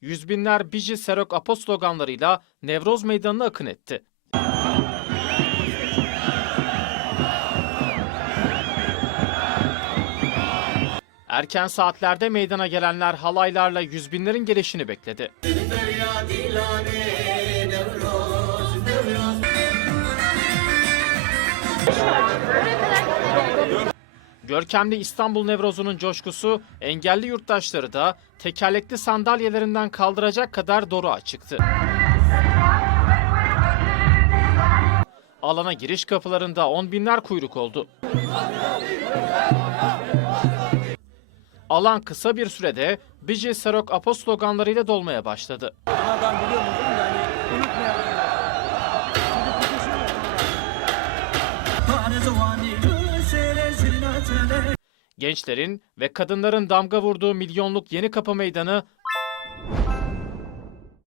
yüz binler Biji Serok Apo sloganlarıyla Nevroz Meydanı'na akın etti. Erken saatlerde meydana gelenler halaylarla yüz binlerin gelişini bekledi. Görkemli İstanbul Nevrozu'nun coşkusu engelli yurttaşları da tekerlekli sandalyelerinden kaldıracak kadar doruğa çıktı. Alana giriş kapılarında on binler kuyruk oldu. Alan kısa bir sürede Biji Serok Apo sloganlarıyla dolmaya başladı. Gençlerin ve kadınların damga vurduğu milyonluk Yeni Kapı Meydanı